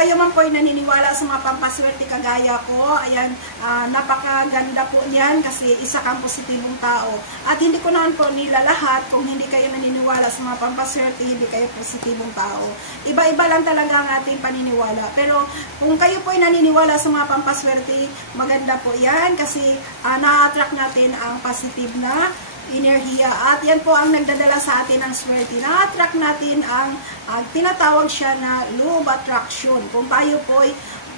kayo man po ay naniniwala sa mga pampaswerte kagaya ko, ayan, napakaganda po niyan kasi isa kang positibong tao. At hindi ko naman po nila lahat, kung hindi kayo naniniwala sa mga pampaswerte, hindi kayo positibong tao. Iba-iba lang talaga ang ating paniniwala. Pero kung kayo po ay naniniwala sa mga pampaswerte, maganda po yan kasi na-attract natin ang positive na enerhiya. At yan po ang nagdadala sa atin ng swerte. Na-attract natin ang tinatawag siya na law of attraction. Kung tayo po ay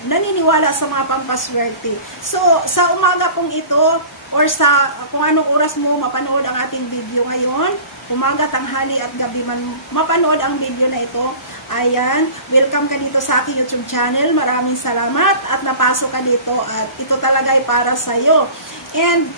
naniniwala sa mga pampaswerte. So, sa umaga pong ito, or sa kung anong oras mo mapanood ang ating video ngayon, umaga, tanghali at gabi man mapanood ang video na ito, ayan, welcome ka dito sa aking YouTube channel. Maraming salamat at napasok ka dito at ito talaga ay para sa iyo. And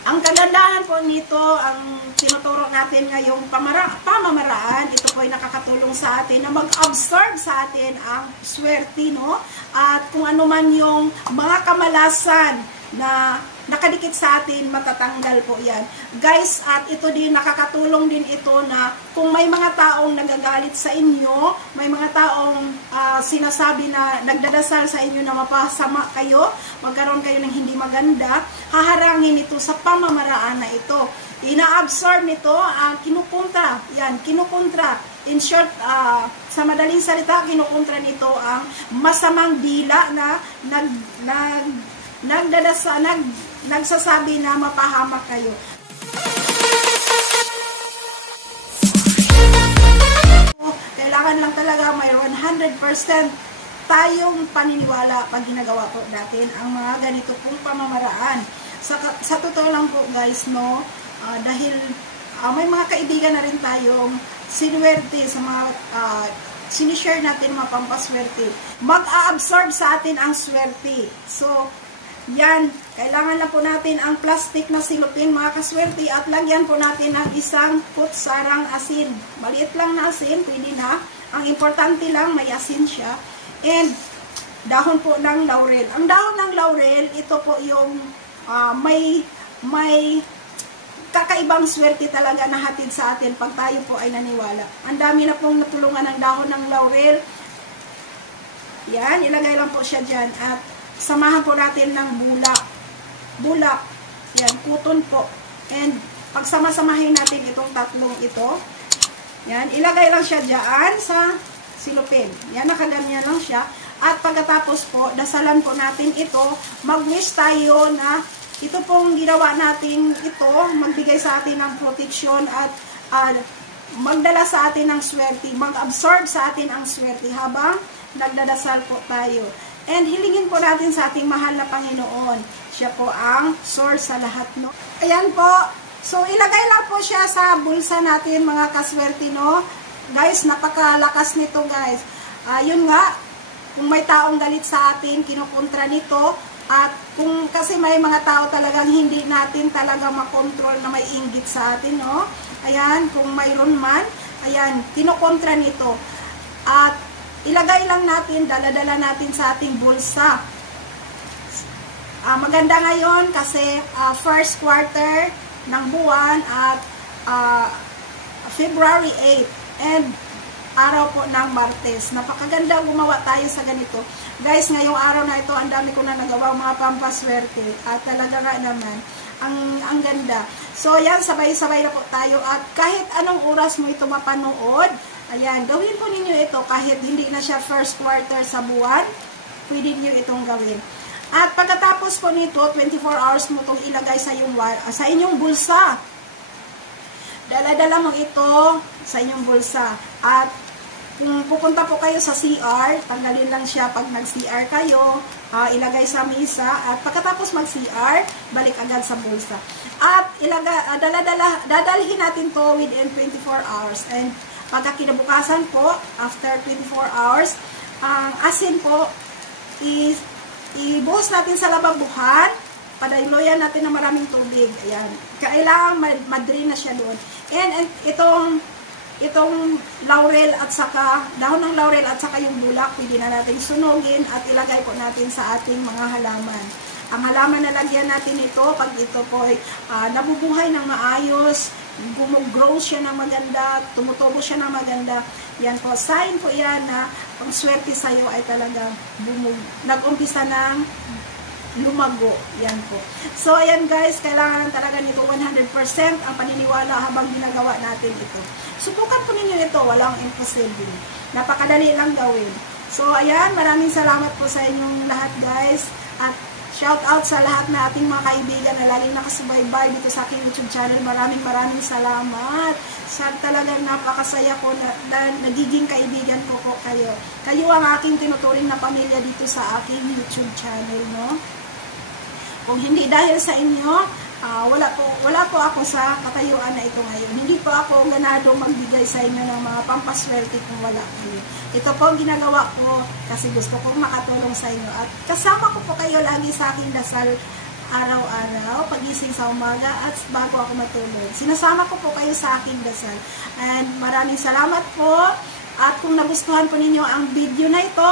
ang kagandahan po nito, ang tinuturo natin ngayong pamamaraan, ito po ay nakakatulong sa atin na mag-absorb sa atin ang swerte, no? At kung ano man yung mga kamalasan na nakadikit sa atin, matatanggal po yan. Guys, at ito din, nakakatulong din ito na kung may mga taong nagagalit sa inyo, may mga taong sinasabi na nagdadasal sa inyo na mapasama kayo, magkaroon kayo ng hindi maganda, haharangin ito sa pamamaraan na ito. Ina-absorb nito, kinukontra. Yan, kinukontra. In short, sa madaling salita, kinukontra nito ang masamang dila na nagsasabi na mapahamak kayo. Kailangan lang talaga may 100% tayong paniniwala pag ginagawa po natin ang mga ganito pong pamamaraan. Sa totoo lang po guys, no, dahil may mga kaibigan na rin tayong sinuwerte sa mga sinishare natin mga pampaswerte. Mag-a-absorb sa atin ang swerte. So, yan, kailangan lang po natin ang plastic na silupin mga kaswerte at lagyan po natin ng isang kutsarang asin. Maliit lang na asin, pwede na. Ang importante lang, may asin siya. And, dahon po ng laurel. Ang dahon ng laurel, ito po yung may kakaibang swerte talaga na hatid sa atin pag tayo po ay naniwala. Ang dami na pong natulungan ng dahon ng laurel. Yan, ilagay lang po siya dyan. At samahan po natin ng bulak. Bulak. Yan, kuton po. And pagsama-samahin natin itong tatlong ito. Yan, ilagay lang siya dyan sa silupin. Yan, nakaganyan lang siya. At pagkatapos po, dasalan po natin ito. Mag-wish tayo na ito pong ginawa natin ito, magbigay sa atin ng protection at magdala sa atin ng swerte, mag-absorb sa atin ang swerte habang nagdadasal po tayo. And hilingin po natin sa ating mahal na Panginoon. Siya po ang source sa lahat, no? Ayan po. So, ilagay lang po siya sa bulsa natin, mga kaswerte, no? Guys, napakalakas nito, guys. Yun nga, kung may taong galit sa atin, kinukontra nito. At kung kasi may mga tao talagang hindi natin talaga makontrol na may inggit sa atin, no? Ayan, kung mayroon man, ayan, kinukontra nito. At ilagay lang natin, dala-dala natin sa ating bulsa. Maganda ngayon kasi first quarter ng buwan at February 8 and araw po ng Martes. Napakaganda gumawa tayo sa ganito. Guys, ngayong araw na ito, ang dami ko na nagawa mga pampaswerte. At talaga nga naman, ang ganda. So, yan, sabay-sabay na po tayo. At kahit anong oras mo ito mapanood, ayan, gawin po ninyo ito. Kahit hindi na siya first quarter sa buwan, pwede niyo itong gawin. At pagkatapos po nito, 24 hours mo itong ilagay sa inyong bulsa. Dala-dala mo ito sa inyong bulsa. At kung pupunta po kayo sa CR, tanggalin lang siya pag nag-CR kayo, ilagay sa mesa, at pagkatapos mag-CR, balik agad sa bulsa. At dadalhin natin to within 24 hours. And pagka kinabukasan po, after 24 hours, ang asin po, ibuhos natin sa lababuhan, padayloyan natin ng maraming tubig. Ayan. Kailangan ma-drain na siya doon. And itong laurel at saka, dahon ng laurel at saka yung bulak, pwede na natin sunugin at ilagay po natin sa ating mga halaman. Ang halaman na lagyan natin ito, pag ito po ay nabubuhay ng maayos, gumugrow siya ng maganda, tumutubo siya ng maganda. Yan po, sign po yan na ang swerte sa'yo ay talagang nag-umpisa ng lumago. Yan po. So, ayan guys, kailangan talaga nito 100% ang paniniwala habang ginagawa natin ito. Subukan po ninyo ito, walang imposible. Napakadali lang gawin. So, ayan, maraming salamat po sa inyong lahat guys. At shout out sa lahat na ating mga kaibigan na laging nakasubaybay dito sa aking YouTube channel. Maraming salamat. Sa talagang napakasaya ko na nagiging kaibigan ko po kayo. Kayo ang aking tinuturing na pamilya dito sa aking YouTube channel, no? Kung hindi dahil sa inyo, wala po ako sa katayuan na ito ngayon. Hindi po ako ganado magbigay sa inyo ng mga pampaswerte kung wala kayo. Ito po ang ginagawa ko kasi gusto kong makatulong sa inyo. At kasama ko po kayo lagi sa aking dasal araw-araw, pagising sa umaga at bago ako matulog. Sinasama ko po kayo sa aking dasal. And maraming salamat po. At kung nagustuhan po ninyo ang video na ito,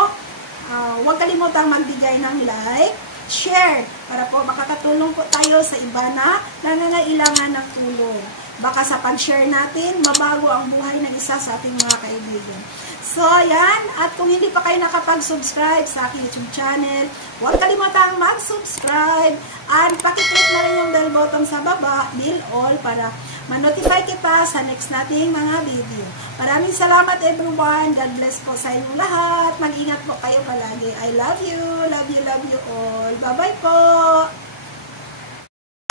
huwag kalimutang magbigay ng like, share, para po makakatulong po tayo sa iba na nangangailangan ng tulong. Baka sa pag-share natin, mabago ang buhay ng isa sa ating mga kaibigan. So, ayan. At kung hindi pa kayo nakapag-subscribe sa aking YouTube channel, huwag kalimutang mag-subscribe. At pakiclick na rin yung bell button sa baba, bell all, para ma-notify kita sa next nating mga video. Maraming salamat everyone. God bless po sa inyong lahat. Mag-ingat po kayo palagi. I love you. Love you, love you all. Bye-bye po.